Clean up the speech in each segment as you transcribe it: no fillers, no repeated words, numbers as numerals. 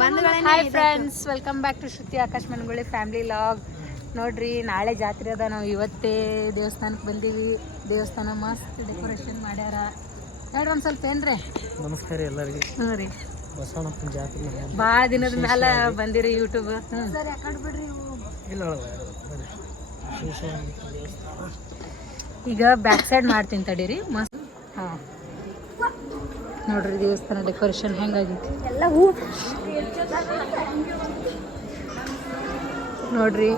Hi friends, welcome back to Shruti Akash Managuli family vlog. ನೋಡ್ರಿ, ನಾಳೆ ಜಾತ್ರೆ ಅದ. ನಾವು ಇವತ್ತೇ ದೇವಸ್ಥಾನಕ್ಕೆ ಬಂದೀವಿ. ದೇವಸ್ಥಾನ ಮಸ್ತ್ ಡೆಕೋರೇಷನ್ ಮಾಡ್ಯಾರ. ನೋಡ್ರಿ ಒಂದು ಸ್ವಲ್ಪ ಏನ್ರಿ. ನಮಸ್ಕಾರ ಎಲ್ಲರಿಗೆ. ಹ್ಞೂ ರೀ, ಬಸವಣ್ಣಪ್ಪನ ಜಾತ್ರೆ ಭಾಳ ದಿನದ ಮೇಲೆ ಬಂದಿರಿ ಯೂಟ್ಯೂಬ್. ಈಗ ಬ್ಯಾಕ್ ಸೈಡ್ ಮಾಡ್ತೀನಿ ತಡೀರಿ. ಮಸ್ತ್. ಹಾಂ ನೋಡ್ರಿ, ದೇವಸ್ಥಾನ ಡೆಕೋರೇಷನ್ ಹೆಂಗಾಗೈತಿ ಎಲ್ಲ. ಹೂ ನೋಡ್ರಿ,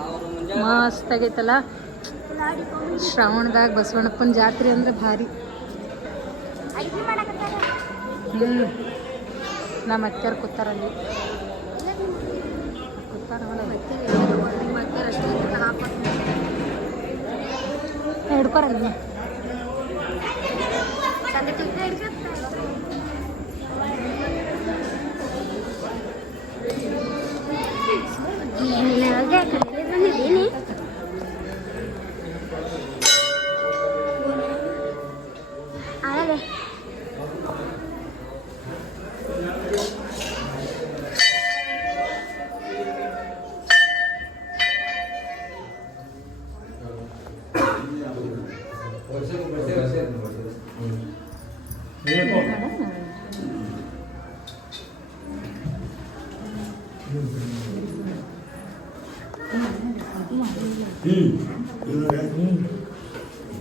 ಮಸ್ತ್ ಆಗೈತಲ್ಲ. ಶ್ರಾವಣದಾಗ ಬಸವಣ್ಣಪ್ಪನ ಜಾತ್ರೆ ಅಂದ್ರೆ ಭಾರಿ. ನಮ್ಮ ಅತ್ತೆಯವ್ರು ಕೂತಾರಲ್ಲಿ ಹಿಡ್ಕೊರಲ್ಲ.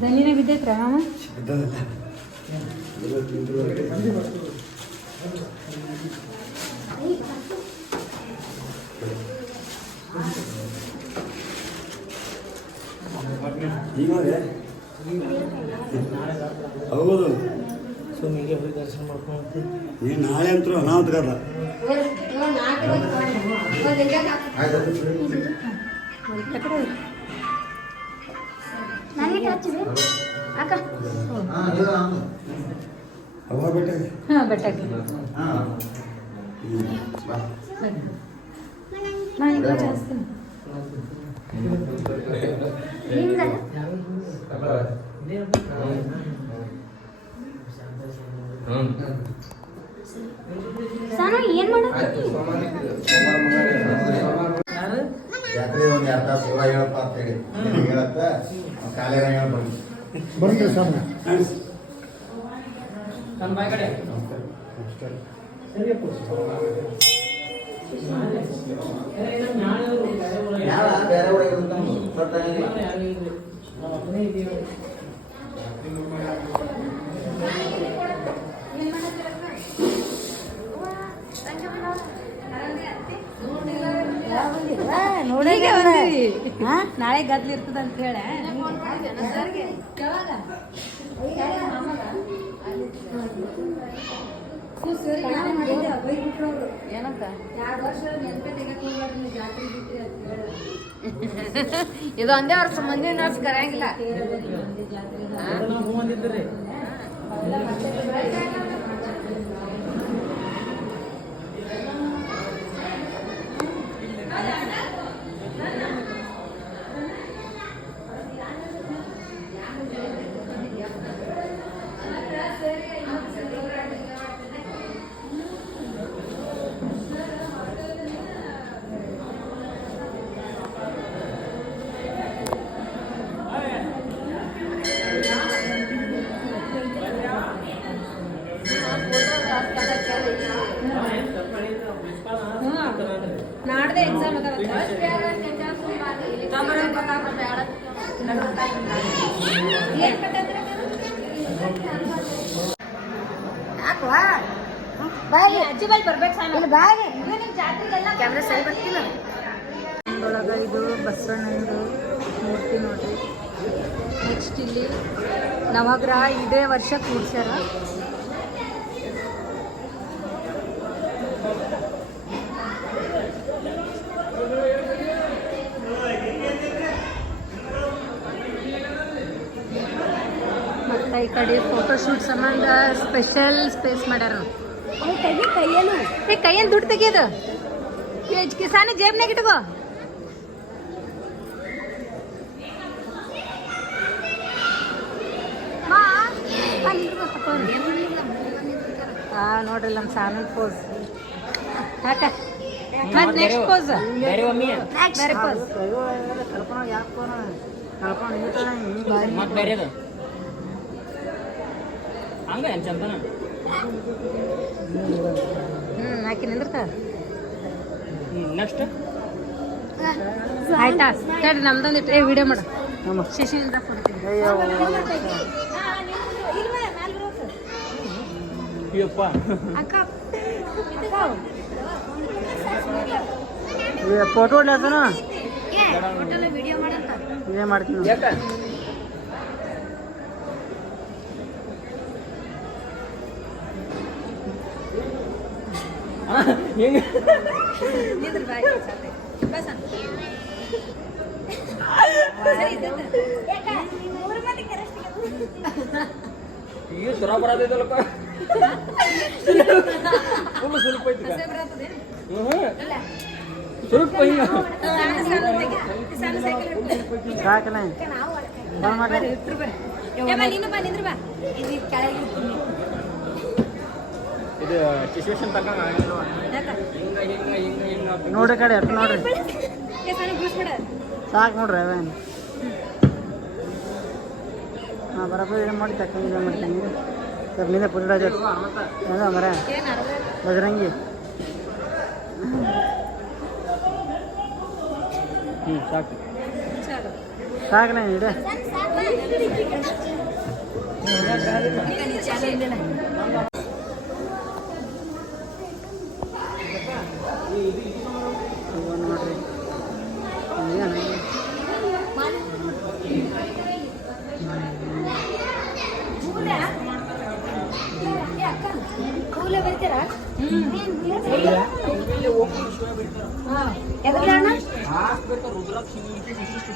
ದನಿನ ಬಿದ್ದೈತ್ರ ಮಾಮ. ಹೌದು, ಸ್ವಾಮಿಗೆ ಹೋಗಿ ದರ್ಶನ ಮಾಡ್ಕೊಂಡು ನೀನು ನಾಳೆ ಅಂತೂ ಅನಾಹುತಗಲ್ಲ. ಏನ್ ಮಾಡ ಜಾತ್ರೆ ಒಂದು ಅರ್ಧ ಸೋಲ ಹೇಳಪ್ಪ ಅಂತ ಹೇಳಿ ಹೇಳತ್ತ ಕಾಲೇರ ಹೇಳ್ಬಾರ್ದು. ಬರ್ತೀವಿ ಸ್ವಾಮಿ. ಯಾವ ಬೇರೆ ಊರಿಗೆ ನಾಳೆ ಗದ್ಲಿ ಇರ್ತದ ಅಂತ ಹೇಳ. ಇದು ಒಂದೇ ವರ್ಷ, ಮುಂದಿನ ವರ್ಷ ಕರೆಯಂಗಿಲ್ಲ. ನಾಡ್ದೆ ಎಕ್ಸಾಮ್ ಅದ. ಅಜ್ಜಿ ಬಲ್ ಬರ್ಬೇಕು. ಕ್ಯಾಮ್ರಾ ಸರಿ ಬರ್ತಿಲ್ಲ. ಇದು ಬಸವಣ್ಣಂದು ಮೂರ್ತಿ ನೋಡ್ರಿ. ನೆಕ್ಸ್ಟ್ ಇಲ್ಲಿ ನವಗ್ರಹ ಇದೇ ವರ್ಷ ಕೂಡ್ಸ್ಯಾರ. ಮತ್ತು ಈ ಕಡೆ ಫೋಟೋಶೂಟ್ ಸಂಬಂಧ ಸ್ಪೆಷಲ್ ಸ್ಪೇಸ್ ಮಾಡ್ಯಾರ. ಕೈಯಲ್ಲಿ ದುಡ್ಡು ತೆಗಿಯೋದು ಕಿಸಾನಿ ಜೇಬ್ನಾಗ ಇಟ್ಕೋ. ನೋಡ್ರಿ ನಮ್ಮ ಸಾಮಿ ಪೋಸ್ ಯಾಕ ಮತ್ತೆ ನೆಕ್ಸ್ಟ್ ಪೋಸ್ ಬೇರೆ ಒಮ್ಮೆ ಬೇರೆ ಪೋಸ್ ಮತ್ತೆ ಬೇರೆದು ಹಂಗ ಏನು ಚಂದನ ಹಾಕಿ ನಿಂದಿರ್ತ ನೆಕ್ಸ್ಟ್ ಆಯ್ತಾ ಸರಿ ನಮ್ದೊಂದು ಇಟ್ಟು ವಿಡಿಯೋ ಮಾಡು ಶಶಿಯಿಂದ ಅಯ್ಯಪ್ಪ ಫೋಟೋ ಹೊಡ್ಲಾತನ ವಿಡಿಯೋ ಮಾಡಂತ ಇದೇ ಮಾಡ್ತೀನಿ ಯಾಕ ಹೆಂಗ ನಿಂದ್ರ ಬಾಯ್ ಬಸ್ ಅಂತ ಈಗ ಸುರ ಬರೋದಿದ್ದಲ್ಲಪ್ಪ ಫುಲ್ ಸ್ವಲ್ಪ ಐತಿ ಸ್ವಲ್ಪ ಹಿಂಗ ಸಾಕಲ್ಲ ಇದು ಸಿಚುವೇಶನ್ ತಕ್ಕ ಹಿಂಗ ಹಿಂಗ ಹಿಂಗ ಹಿಂಗ ನೋಡ್ರಿ ಕಡೆ ಅಷ್ಟು ನೋಡ್ರಿ ಸಾಕು ನೋಡ್ರಿ ಅವೇನು ಹಾಂ ಬರಬ್ಬರಿ ಏನು ಮಾಡಿ ತಕ್ಕಂಗೆ ಇದು ಮಾಡ್ತೀನಿ ಸ್ವಲ್ಪ ನಿನ್ನೆ ಪುರಾಜ ಅದ ಮರ ಬಜರಂಗಿ ಸಾಕು ಸಾಕಲ್ಲ ಇಡ ನೋಡ್ರಿ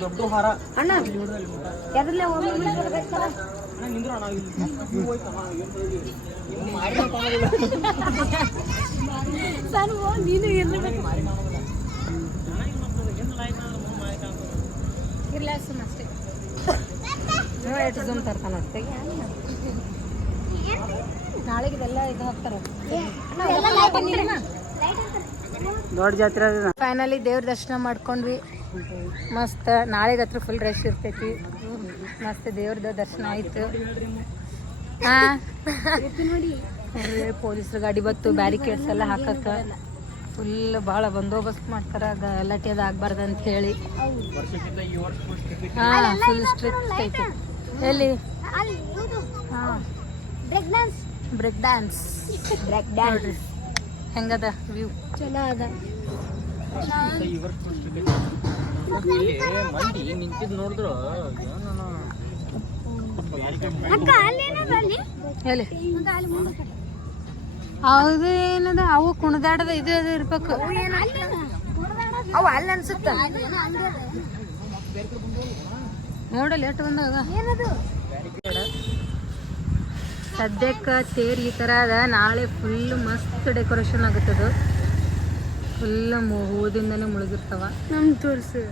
ದೊಡ್ಡ ಹಾರ ಅಣ್ಣ ಎದ್ರಲ್ಲೇ ನಿಂದ್ರು ಅಣ್ಣ ನೀನು ಇರ್ಲ ಸುಮ್ಮ ಅಷ್ಟೇ ಎಷ್ಟು ಜೂಮ್ ತರ್ತಾನ ನಾಳೆಗೆ ಇದೆಲ್ಲ ಇದು ಹಾಕ್ತಾರ ದೊಡ್ಡ ಜಾತ್ರೆ ಅದ ಫೈನಲಿ ದೇವ್ರ ದರ್ಶನ ಮಾಡ್ಕೊಂಡ್ವಿ ಮಸ್ತ್ ನಾಳೆಗೆ ಹತ್ರ ಫುಲ್ ರಶ್ ಇರ್ತೈತಿ ಮಸ್ತ್ ದೇವ್ರದ ದರ್ಶನ ಆಯ್ತು ಹಾಂ ಪೊಲೀಸ್ರ ಗಾಡಿ ಬತ್ತು ಬ್ಯಾರಿಕೇಡ್ಸ್ ಎಲ್ಲ ಹಾಕಕ್ಕ ಫುಲ್ ಭಾಳ ಬಂದೋಬಸ್ತ್ ಮಾಡ್ತಾರ ಗಲಾಟೆ ಅದು ಆಗ್ಬಾರ್ದು ಅಂತ ಹೇಳಿ ಹಾಂ ಫುಲ್ ಸ್ಟ್ರಿಕ್ಟ್ ಐತಿ ಎಲ್ಲಿ ಹಾಂ ಬ್ರೇಕ್ ಡ್ಯಾನ್ಸ್ ನೋಡ್ರಿ ಹೆಂಗದ ವ್ಯೂ ಚಲೋ ಅದ ಮಂದಿ ನಿಂತಿದ್ ನೋಡಿದ್ರು ಹೇಳಿ ಹೌದು ಏನದ ಅವು ಕುಣದಾಡದ ಇದು ಅದು ಇರ್ಬೇಕು ಅವು ಅಲ್ಲಿ ಅನ್ಸುತ್ತ ನೋಡಲ್ಲ ಎಷ್ಟು ಬಂದಾಗ ಸದ್ಯಕ್ಕೆ ತೇರ್ ಈ ಥರ ಅದ ನಾಳೆ ಫುಲ್ ಮಸ್ತ್ ಡೆಕೋರೇಷನ್ ಆಗುತ್ತದು ಫುಲ್ ಹೂದಿಂದನೇ ಮುಳುಗಿರ್ತಾವ ನಮ್ ತೋರ್ಸು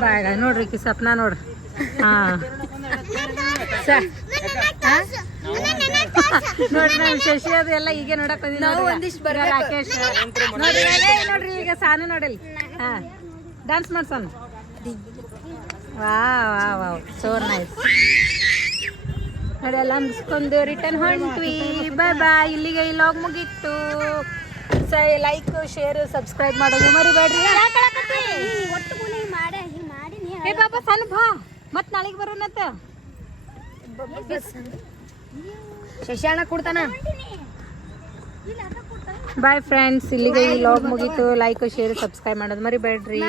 ಬಾಗ ನೋಡ್ರಿ ಕಿ ಸಪ್ನ ನೋಡ್ರಿ ಹಾಂ ನೋಡ್ರಿ ನಾವು ಶಶಿ ಅದು ಎಲ್ಲ ಈಗ ನೋಡಕ್ ಬಂದಿದ್ದೀವಿ ರಾಕೇಶ್ ನೋಡ್ರಿ ನೋಡ್ರಿ ಈಗ ಸಾನು ನೋಡಲಿ ಹಾಂ ಡ್ಯಾನ್ಸ್ ಮಾಡ್ಸೋಣ ವಾ ವಾ ವಾ ಸೋ ನೈಸ್ ನೋಡಿ ಎಲ್ಲ ಮುಗಿಸ್ಕೊಂಡು ರಿಟರ್ನ್ ಹೊಂಟ್ವಿ ಬಾಯ್ ಬಾಯ್ ಇಲ್ಲಿಗೆ ಈ ಲಾಗ್ ಮುಗೀತು ಲೈಕ್ ಶೇರ್ ಸಬ್ಸ್ಕ್ರೈಬ್ ಮಾಡೋದು ಮರಿಬೇಡ್ರಿ ಏ ಪಾಪ ಸಣ್ಣ ಬಾ ಮತ್ತೆ ನಾಳೆಗೆ ಬರೋಣತ್ತ ಶಶಾಣ ಕೊಡ್ತಾನ ಬಾಯ್ ಫ್ರೆಂಡ್ಸ್ ಇಲ್ಲಿಗೆ ಈ ಲಾಗ್ ಮುಗೀತು ಲೈಕ್ ಶೇರ್ ಸಬ್ಸ್ಕ್ರೈಬ್ ಮಾಡೋದು ಮರಿಬೇಡ್ರಿ